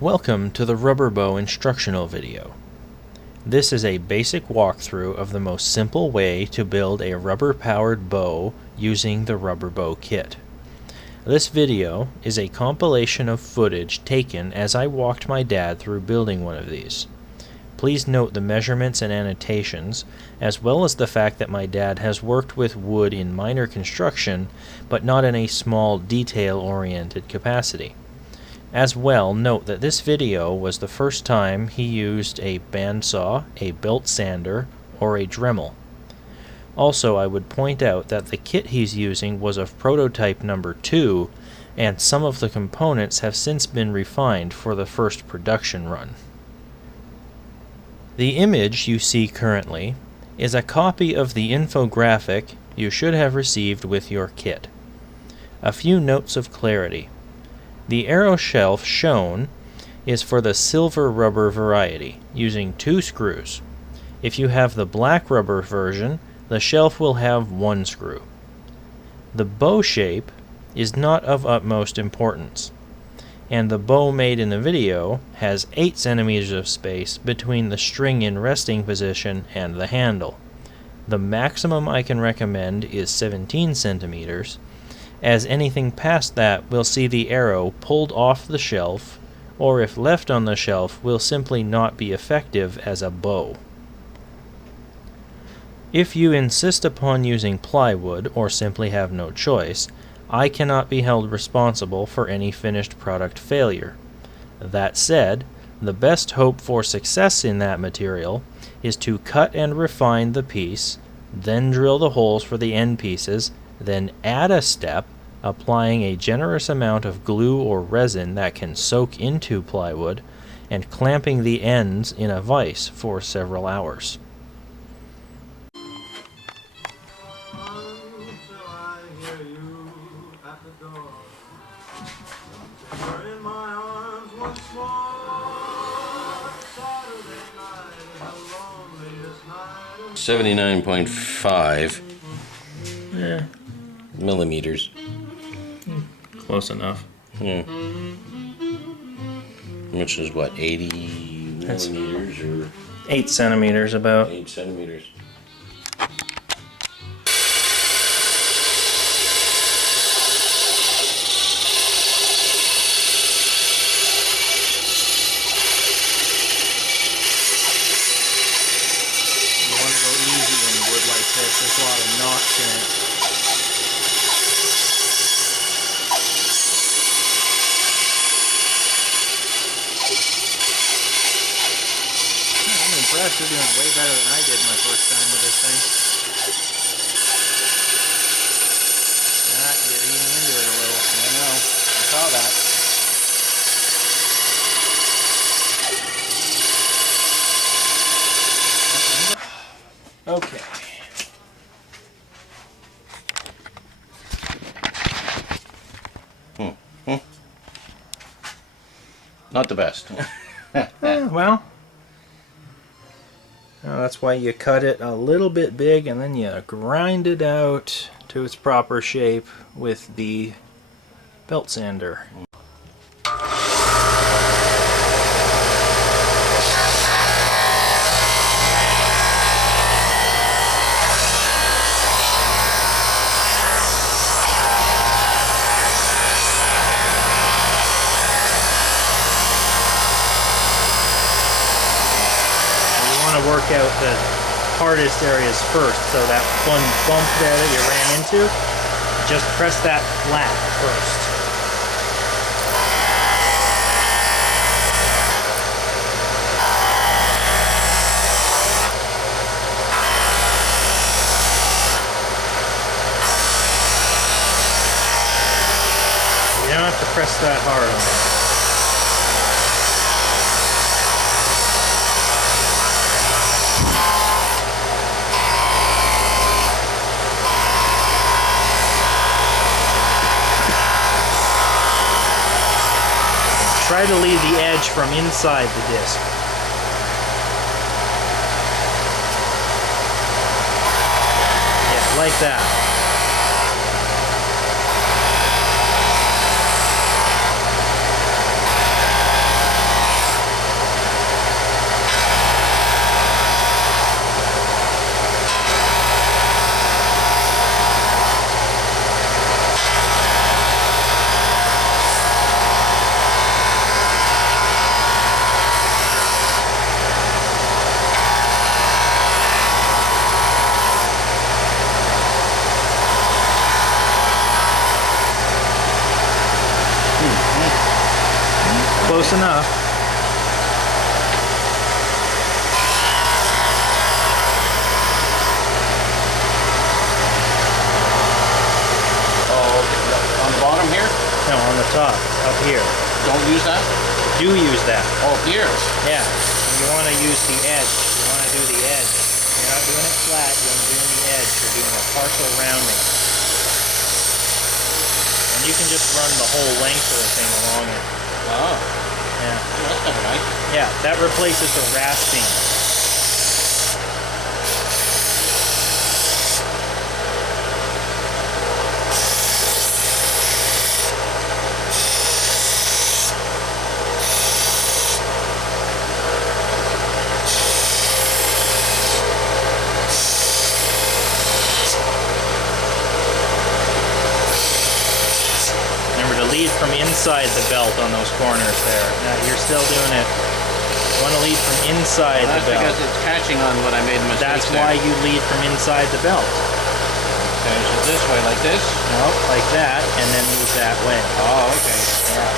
Welcome to the Rubberbow instructional video. This is a basic walkthrough of the most simple way to build a rubber-powered bow using the Rubberbow kit. This video is a compilation of footage taken as I walked my dad through building one of these. Please note the measurements and annotations, as well as the fact that my dad has worked with wood in minor construction, but not in a small detail-oriented capacity. As well, note that this video was the first time he used a bandsaw, a belt sander, or a Dremel. Also, I would point out that the kit he's using was of prototype number 2, and some of the components have since been refined for the first production run. The image you see currently is a copy of the infographic you should have received with your kit. A few notes of clarity. The arrow shelf shown is for the silver rubber variety, using 2 screws. If you have the black rubber version, the shelf will have 1 screw. The bow shape is not of utmost importance, and the bow made in the video has 8 centimeters of space between the string in resting position and the handle. The maximum I can recommend is 17 centimeters, as anything past that will see the arrow pulled off the shelf, or if left on the shelf will simply not be effective as a bow. If you insist upon using plywood or simply have no choice, I cannot be held responsible for any finished product failure. That said, the best hope for success in that material is to cut and refine the piece, then drill the holes for the end pieces, then add a step, applying a generous amount of glue or resin that can soak into plywood, and clamping the ends in a vise for several hours. $79.5 millimeters. Close enough. Yeah. Which is what, 80 millimeters or 8 centimeters about. 8 centimeters. There's a lot of knots in it. I'm impressed. You're doing way better than I did my first time with this thing. You're eating into it a little. I know. I saw that. Okay. Not the best. Well, that's why you cut it a little bit big and then you grind it out to its proper shape with the belt sander. Work out the hardest areas first, so that one bump there that you ran into, just press that flat first. You don't have to press that hard on it. Try to leave the edge from inside the disc. Yeah, like that. close enough. Oh, on the bottom here? No, on the top, up here. Don't use that? Do use that. Oh, here. Yeah. You want to use the edge. You want to do the edge. You're not doing it flat, you're doing the edge. You're doing a partial rounding. And you can just run the whole length of the thing along it. Oh. Yeah. Oh, that's kind of nice. Yeah, that replaces the rasping. Lead from inside the belt on those corners there. Now you're still doing it. You want to lead from inside the belt. That's because it's catching on what I made a mistake. That's why you lead from inside the belt. Okay, so this way, like this? No, like that, and then move that way. Oh, okay. Yeah.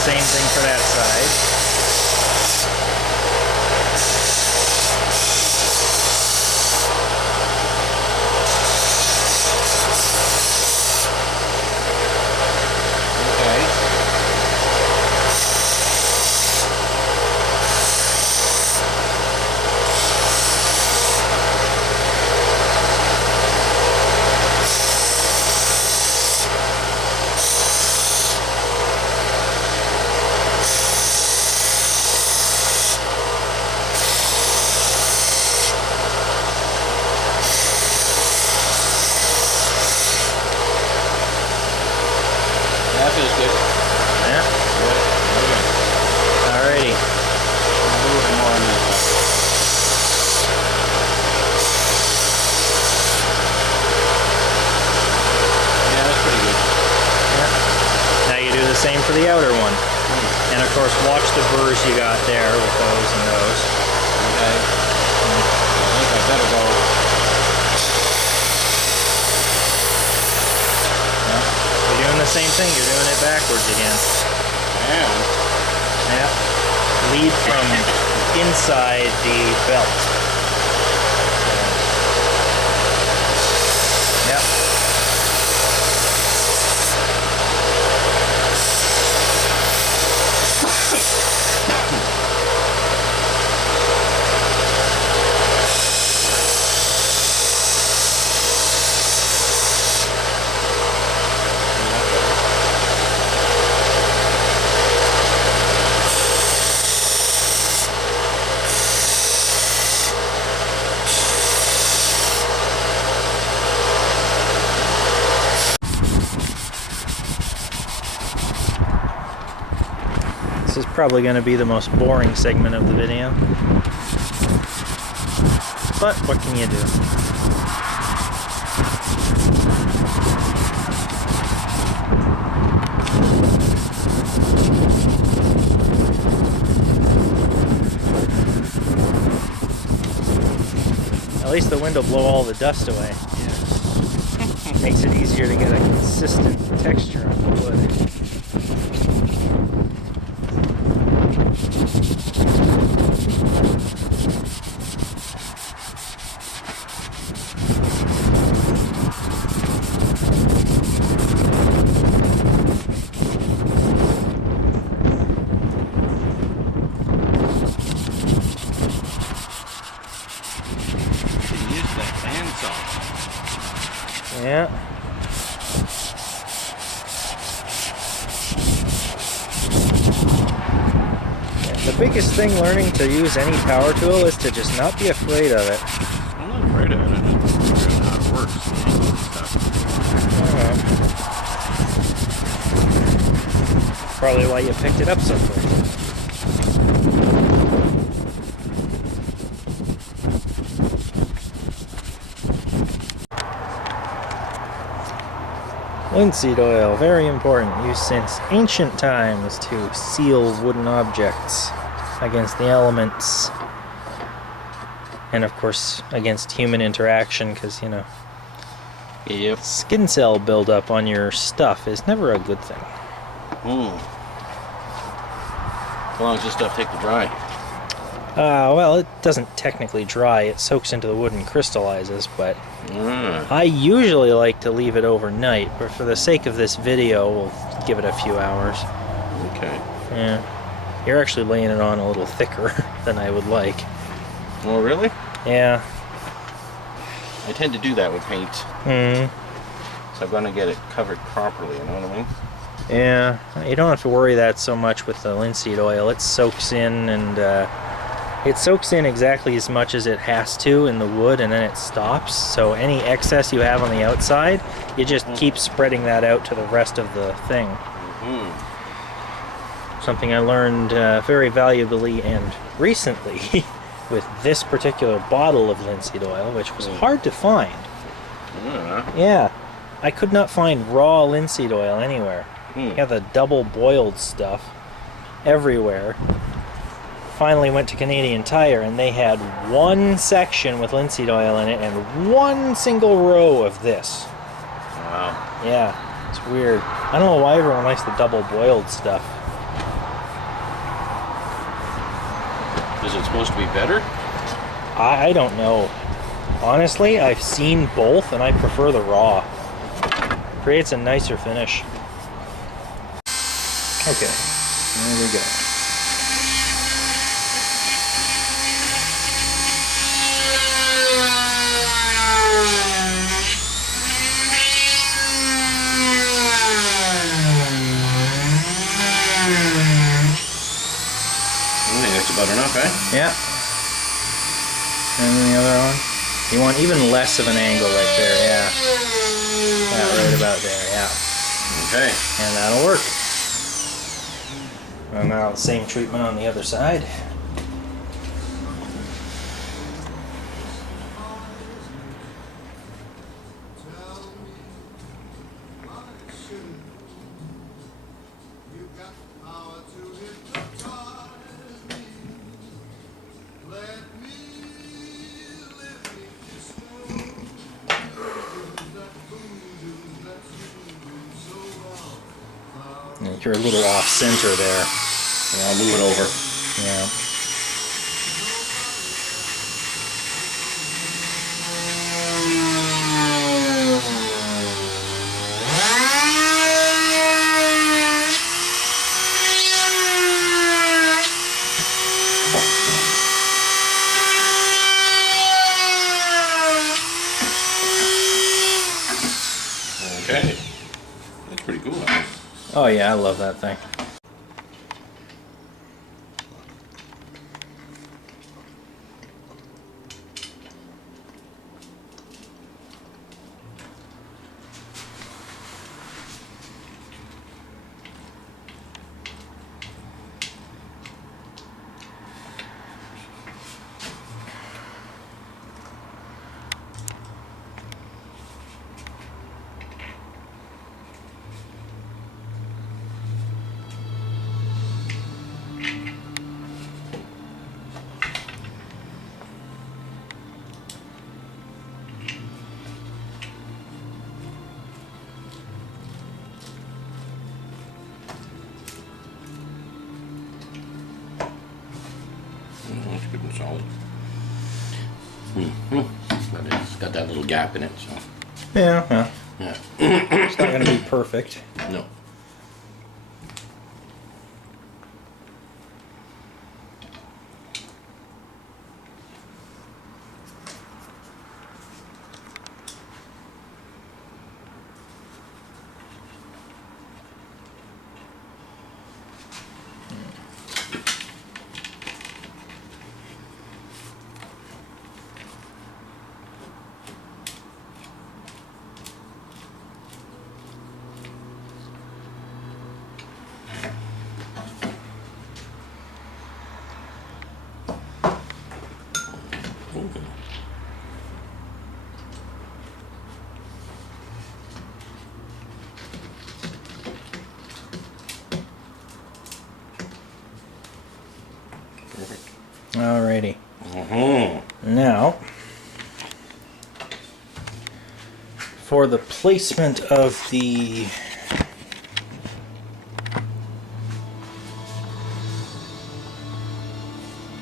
Same thing for that side. Okay. That feels good. Yeah. Good. Okay. Alrighty. A little bit more on this side. Yeah, that's pretty good. Yeah. Now you do the same for the outer one. And of course watch the burrs you got there with those and those. Okay. I think I better go. You're doing the same thing, you're doing it backwards again. Yeah. Yeah. Lead from inside the belt. Yep. This is probably going to be the most boring segment of the video. But what can you do? At least the wind will blow all the dust away. Yeah. Makes it easier to get a consistent texture on the wood. Yeah. The biggest thing learning to use any power tool is to just not be afraid of it. I'm not afraid of it. I'm just figuring out how it works. The angles and stuff. Probably why you picked it up so quick. Linseed oil, very important, used since ancient times to seal wooden objects against the elements. And of course, against human interaction, because, you know, Yep. skin cell buildup on your stuff is never a good thing. How long does this stuff take to dry? Well, it doesn't technically dry, it soaks into the wood and crystallizes, but I usually like to leave it overnight, but for the sake of this video, we'll give it a few hours. Okay. Yeah. You're actually laying it on a little thicker than I would like. Oh, really? Yeah. I tend to do that with paint. So I'm going to get it covered properly, you know what I mean? Yeah. You don't have to worry that so much with the linseed oil. It soaks in, and it soaks in exactly as much as it has to in the wood, and then it stops. So any excess you have on the outside, you just keep spreading that out to the rest of the thing. Something I learned very valuably and recently with this particular bottle of linseed oil, which was hard to find. Yeah. I could not find raw linseed oil anywhere. You have the double boiled stuff everywhere. Finally went to Canadian Tire, and they had one section with linseed oil in it and one single row of this. Wow. Yeah, it's weird. I don't know why everyone likes the double boiled stuff. Is it supposed to be better? I don't know. Honestly, I've seen both, and I prefer the raw. Creates a nicer finish. Okay, there we go. I think that's about enough, eh? Yeah. And then the other one. You want even less of an angle right there, yeah. Yeah, right about there, yeah. Okay. And that'll work. And now the same treatment on the other side. You're a little off center there. Yeah, I'll move it over. Yeah. Okay. That's pretty cool. Oh yeah, I love that thing. That's good and solid. But it's got that little gap in it, so. Yeah, yeah. Yeah. It's not going to be perfect. No. Alrighty. Now, for the placement of the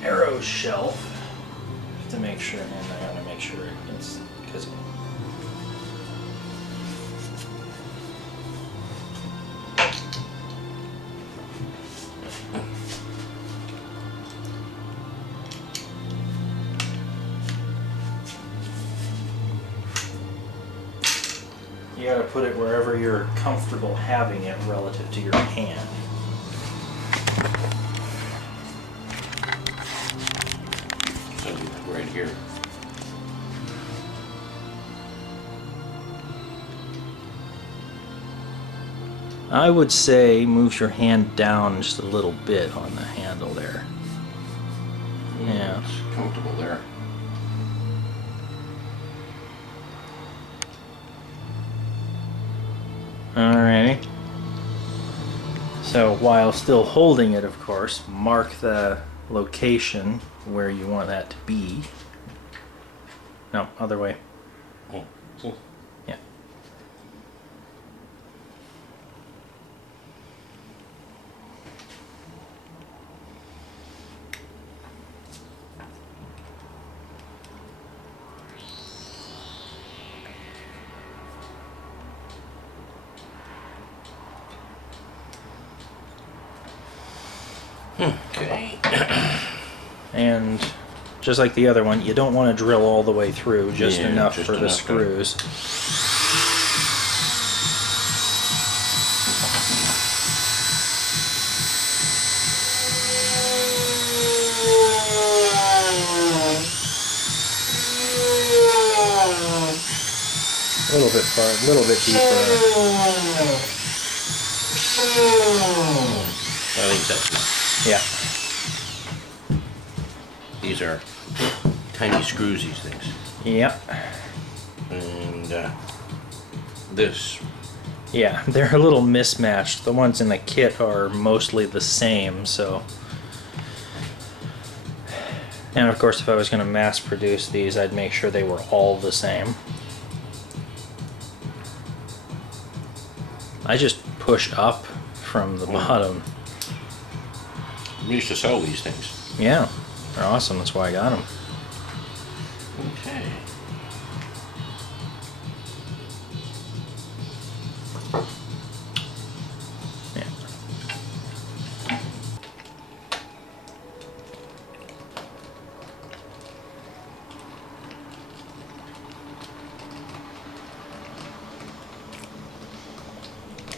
arrow shelf, to make sure, and I gotta make sure it's because. You gotta put it wherever you're comfortable having it relative to your hand. So right here. I would say move your hand down just a little bit on the handle there. Yeah. It's comfortable there. Alrighty. So while still holding it, of course, mark the location where you want that to be. No, other way. Oh, cool. Yeah. Okay. And just like the other one, you don't want to drill all the way through, just enough just for the enough screws. A little bit far, a little bit deeper. I think that's enough. Yeah. These are tiny screws, these things. Yep. And this. Yeah, they're a little mismatched. The ones in the kit are mostly the same, so. And of course, if I was going to mass produce these, I'd make sure they were all the same. I just push up from the bottom. We used to sell these things. Yeah, they're awesome. That's why I got them. Okay. Yeah.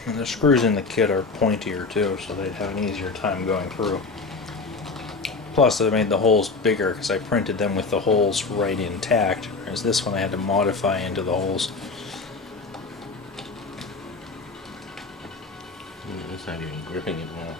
And the screws in the kit are pointier too, so they'd have an easier time going through. Plus, I made the holes bigger because I printed them with the holes right intact, whereas this one I had to modify into the holes. It's not even gripping it now.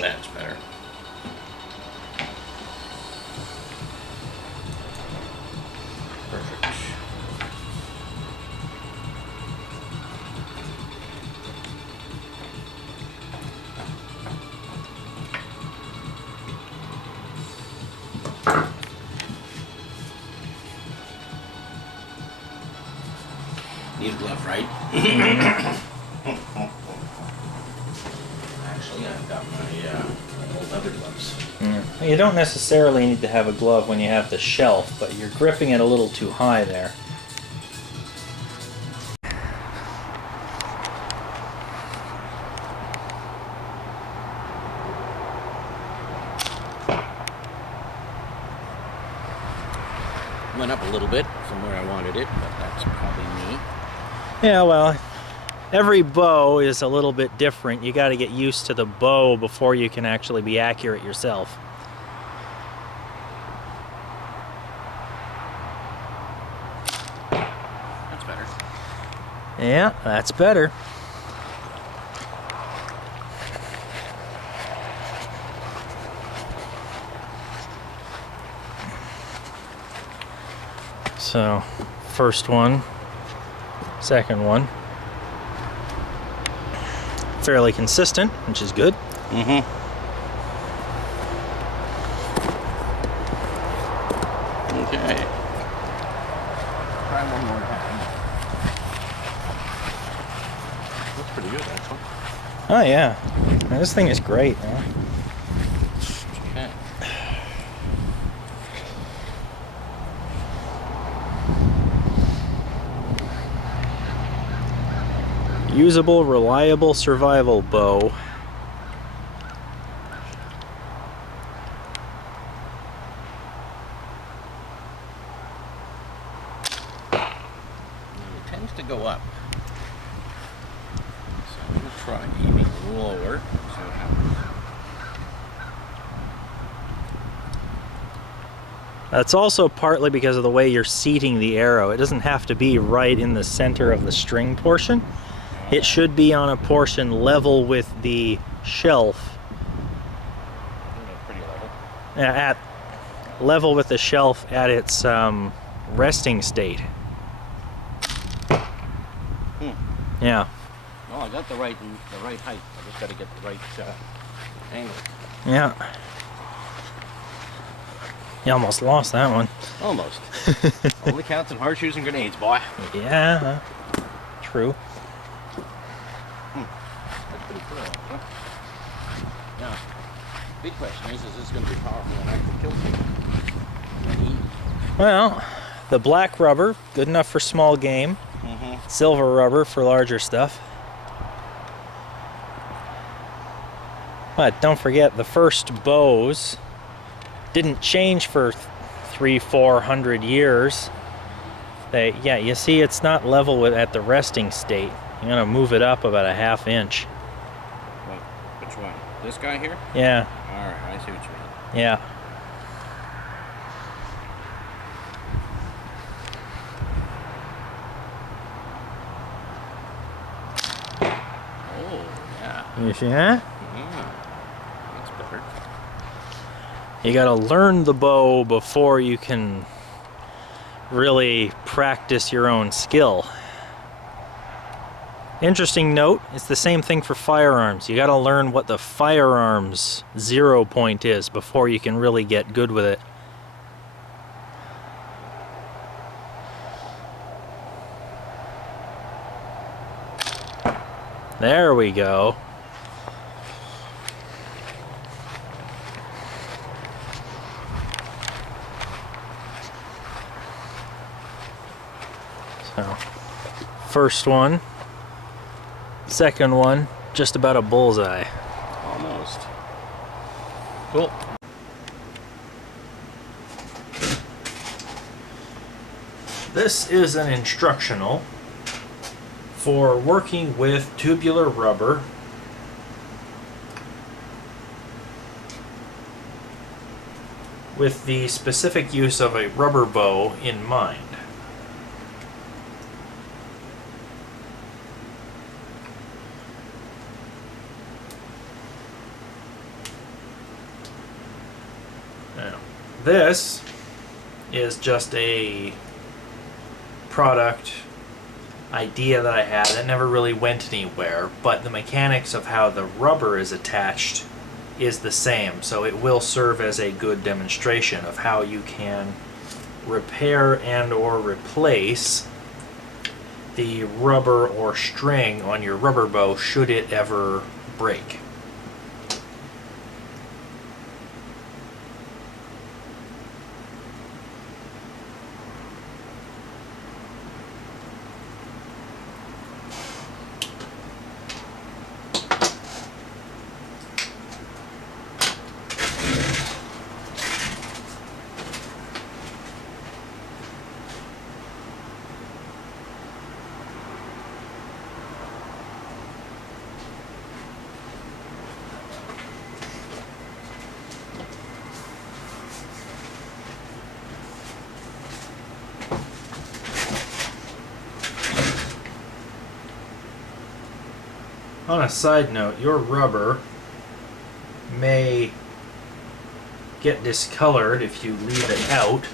That's better. Perfect. Need a glove, right? Actually, I've got my old leather gloves. Yeah. You don't necessarily need to have a glove when you have the shelf, but you're gripping it a little too high there. went up a little bit from where I wanted it, but that's probably me. Yeah, well, every bow is a little bit different. You got to get used to the bow before you can actually be accurate yourself. That's better. Yeah, that's better. So, first one, second one. Fairly consistent, which is good. Mm-hmm. Okay. Try one more time. Looks pretty good, actually. Oh yeah, man, this thing is great, man. Okay. Usable, reliable survival bow. It tends to go up. So I'm going to try aiming lower. See what happens. That's also partly because of the way you're seating the arrow. It doesn't have to be right in the center of the string portion. It should be on a portion level with the shelf. Pretty level. At level with the shelf at its resting state. Yeah. Well, I got the right height. I just got to get the right angle. Yeah. You almost lost that one. Almost. Only counts in horseshoes and grenades, boy. Yeah. True. That's pretty cool. Huh? Now, big question is this going to be powerful enough to kill people? Well, the black rubber, good enough for small game. Silver rubber for larger stuff. But don't forget, the first bows didn't change for 300-400 years. Yeah, you see it's not level at the resting state. You're gonna move it up about a ½ inch. Wait, which one? This guy here? Yeah. Alright, I see what you mean. Yeah. Oh, yeah. You see that? That's better. You gotta learn the bow before you can really practice your own skill. Interesting note, it's the same thing for firearms. You gotta learn what the firearms 0 point is before you can really get good with it. There we go. So, first one, second one, just about a bullseye. Almost. Cool. This is an instructional for working with tubular rubber with the specific use of a rubber bow in mind. Now, this is just a product idea that I had that never really went anywhere, but the mechanics of how the rubber is attached is the same, so it will serve as a good demonstration of how you can repair and or replace the rubber or string on your rubber bow should it ever break. On a side note, your rubber may get discolored if you leave it out.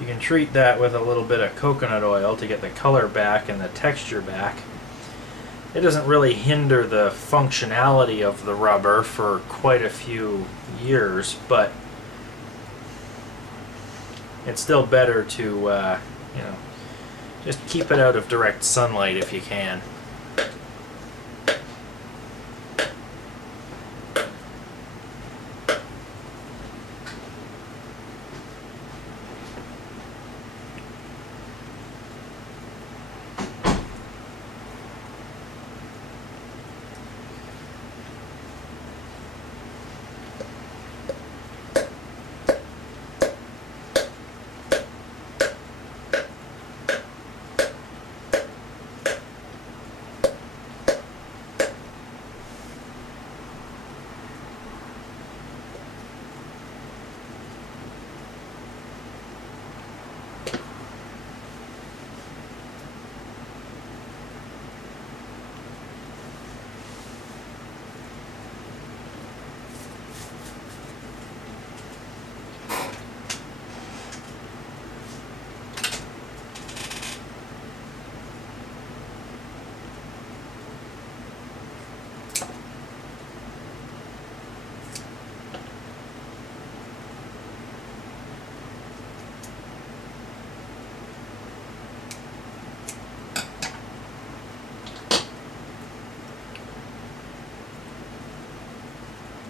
You can treat that with a little bit of coconut oil to get the color back and the texture back. It doesn't really hinder the functionality of the rubber for quite a few years, but it's still better to, you know, just keep it out of direct sunlight if you can.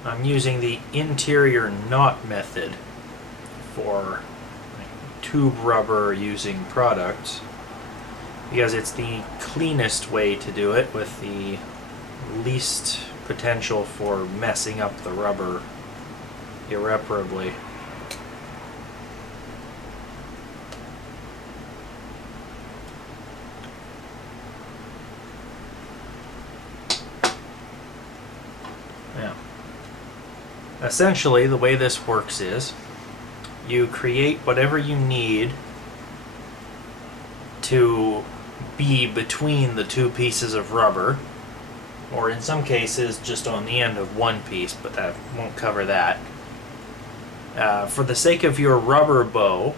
I'm using the interior knot method for tube rubber using products because it's the cleanest way to do it with the least potential for messing up the rubber irreparably. Yeah. Essentially, the way this works is you create whatever you need to be between the two pieces of rubber, or in some cases just on the end of one piece, but that won't cover that. For the sake of your Rubberbow,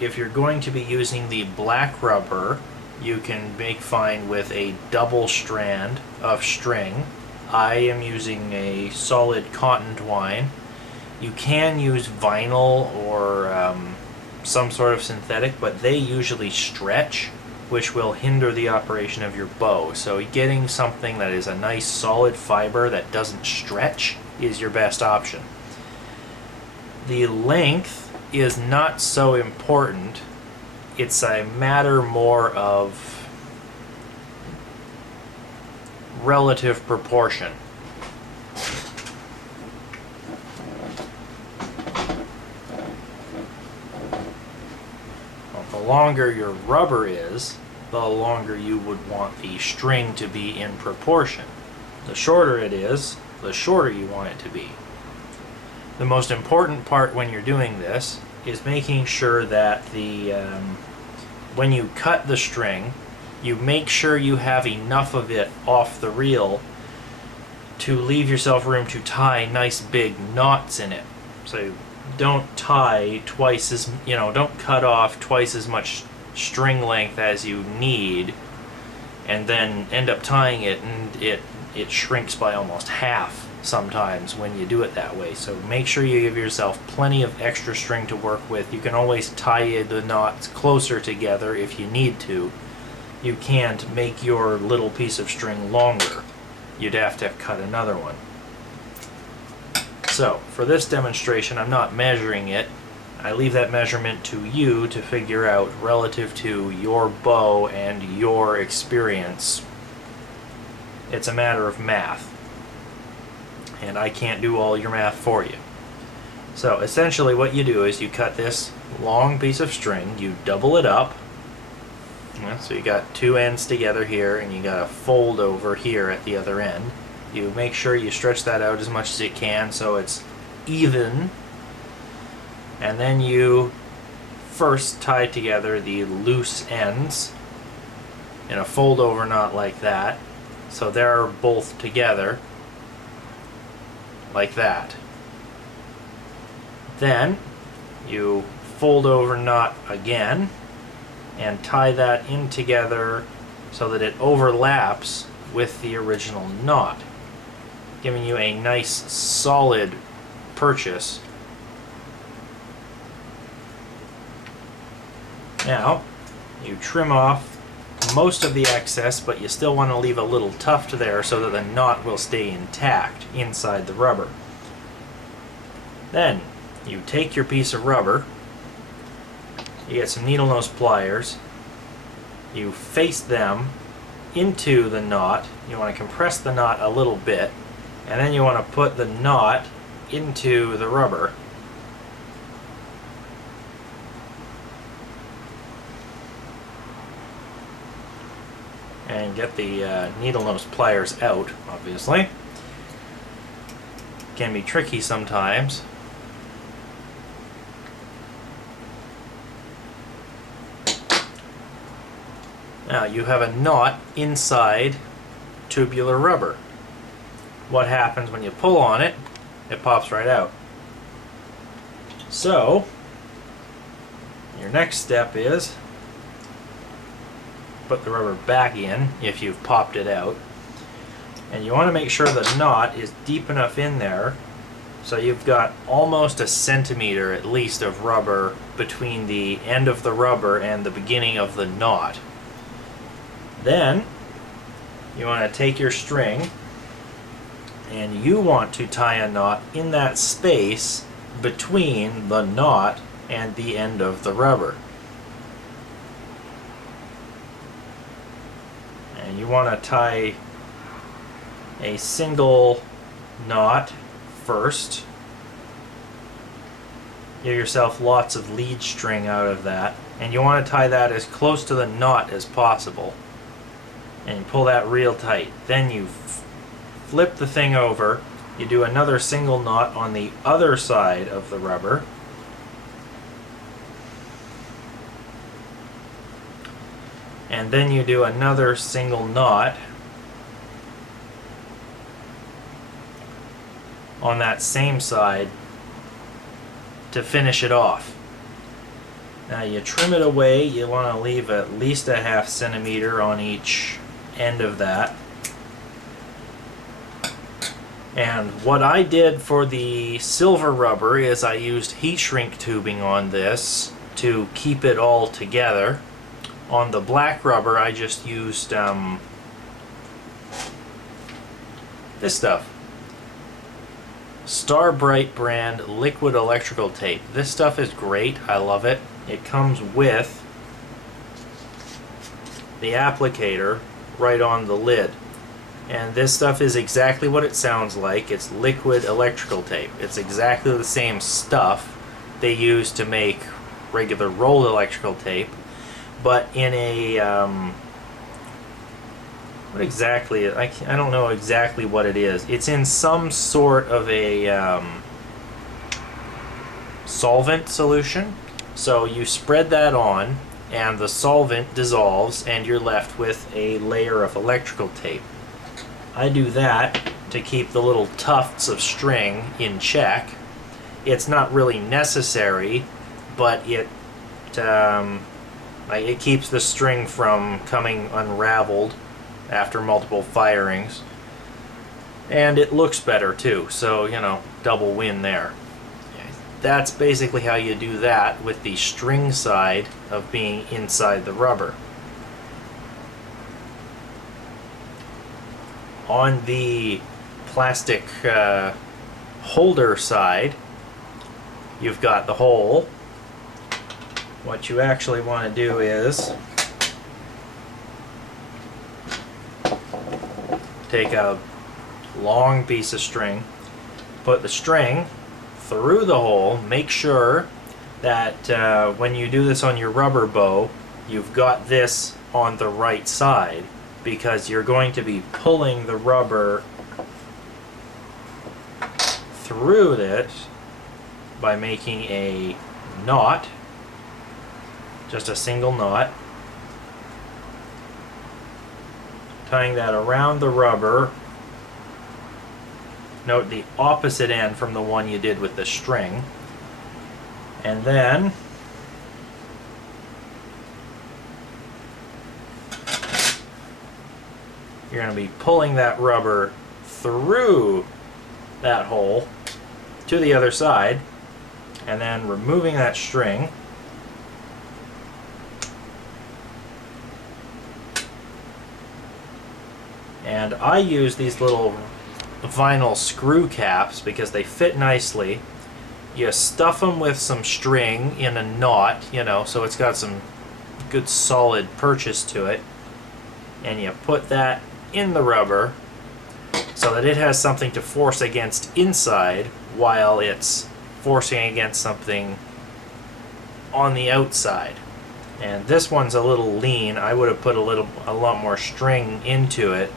if you're going to be using the black rubber, you can make fine with a double strand of string. I am using a solid cotton twine. You can use vinyl or some sort of synthetic, but they usually stretch, which will hinder the operation of your bow. So getting something that is a nice solid fiber that doesn't stretch is your best option. The length is not so important. It's a matter more of relative proportion. Well, the longer your rubber is, the longer you would want the string to be in proportion. The shorter it is, the shorter you want it to be. The most important part when you're doing this is making sure that when you cut the string, you make sure you have enough of it off the reel to leave yourself room to tie nice big knots in it. So don't tie twice as, don't cut off twice as much string length as you need and then end up tying it and it shrinks by almost half sometimes when you do it that way. So make sure you give yourself plenty of extra string to work with. You can always tie the knots closer together if you need to. You can't make your little piece of string longer. You'd have to cut another one. So for this demonstration, I'm not measuring it. I leave that measurement to you to figure out relative to your bow and your experience. It's a matter of math. And I can't do all your math for you. So essentially what you do is you cut this long piece of string, you double it up. So you got two ends together here and you got a fold over here at the other end. You make sure you stretch that out as much as you can so it's even. And then you first tie together the loose ends in a fold over knot like that, so they're both together like that. Then you fold over knot again and tie that in together so that it overlaps with the original knot, giving you a nice solid purchase. Now you trim off most of the excess, but you still want to leave a little tuft there so that the knot will stay intact inside the rubber. Then you take your piece of rubber, you get some needle nose pliers, you face them into the knot. You want to compress the knot a little bit, and then you want to put the knot into the rubber. And get the needle nose pliers out, obviously. Can be tricky sometimes. Now you have a knot inside tubular rubber. What happens when you pull on it? It pops right out. So your next step is put the rubber back in if you've popped it out, and you want to make sure the knot is deep enough in there so you've got almost a centimeter at least of rubber between the end of the rubber and the beginning of the knot. Then you want to take your string and you want to tie a knot in that space between the knot and the end of the rubber. And you want to tie a single knot first. Give yourself lots of lead string out of that, and you want to tie that as close to the knot as possible, and you pull that real tight. Then you flip the thing over, you do another single knot on the other side of the rubber, and then you do another single knot on that same side to finish it off. Now you trim it away. You want to leave at least a ½ centimeter on each end of that. And what I did for the silver rubber is I used heat shrink tubing on this to keep it all together. On the black rubber I just used this stuff. Star Bright brand liquid electrical tape. This stuff is great. I love it. It comes with the applicator right on the lid. And this stuff is exactly what it sounds like. It's liquid electrical tape. It's exactly the same stuff they use to make regular rolled electrical tape, but in a what exactly? I don't know exactly what it is. It's in some sort of a solvent solution. So you spread that on, and the solvent dissolves, and you're left with a layer of electrical tape. I do that to keep the little tufts of string in check. It's not really necessary, but it keeps the string from coming unraveled after multiple firings, and it looks better too, so you know, double win there. That's basically how you do that with the string side of being inside the rubber. On the plastic holder side, you've got the hole. What you actually want to do is take a long piece of string, put the string through the hole. Make sure that when you do this on your Rubberbow, you've got this on the right side, because you're going to be pulling the rubber through it by making a knot, just a single knot, tying that around the rubber. Note the opposite end from the one you did with the string. And then you're going to be pulling that rubber through that hole to the other side, and then removing that string. And I use these little vinyl screw caps because they fit nicely. You stuff them with some string in a knot, you know, so it's got some good solid purchase to it, and you put that in the rubber so that it has something to force against inside while it's forcing against something on the outside. And this one's a little lean. I would have put a lot more string into it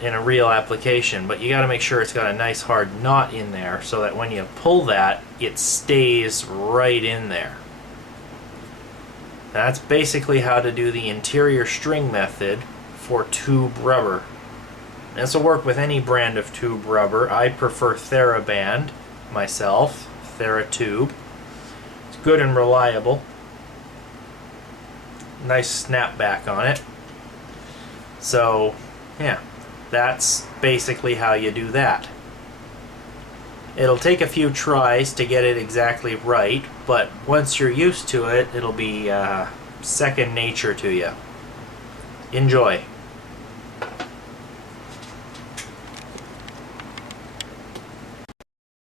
in a real application, but you got to make sure it's got a nice hard knot in there so that when you pull that, it stays right in there. That's basically how to do the interior string method for tube rubber. This will work with any brand of tube rubber. I prefer TheraBand myself, TheraTube. It's good and reliable. Nice snapback on it. So, yeah, that's basically how you do that. It'll take a few tries to get it exactly right, but once you're used to it, it'll be second nature to you. Enjoy.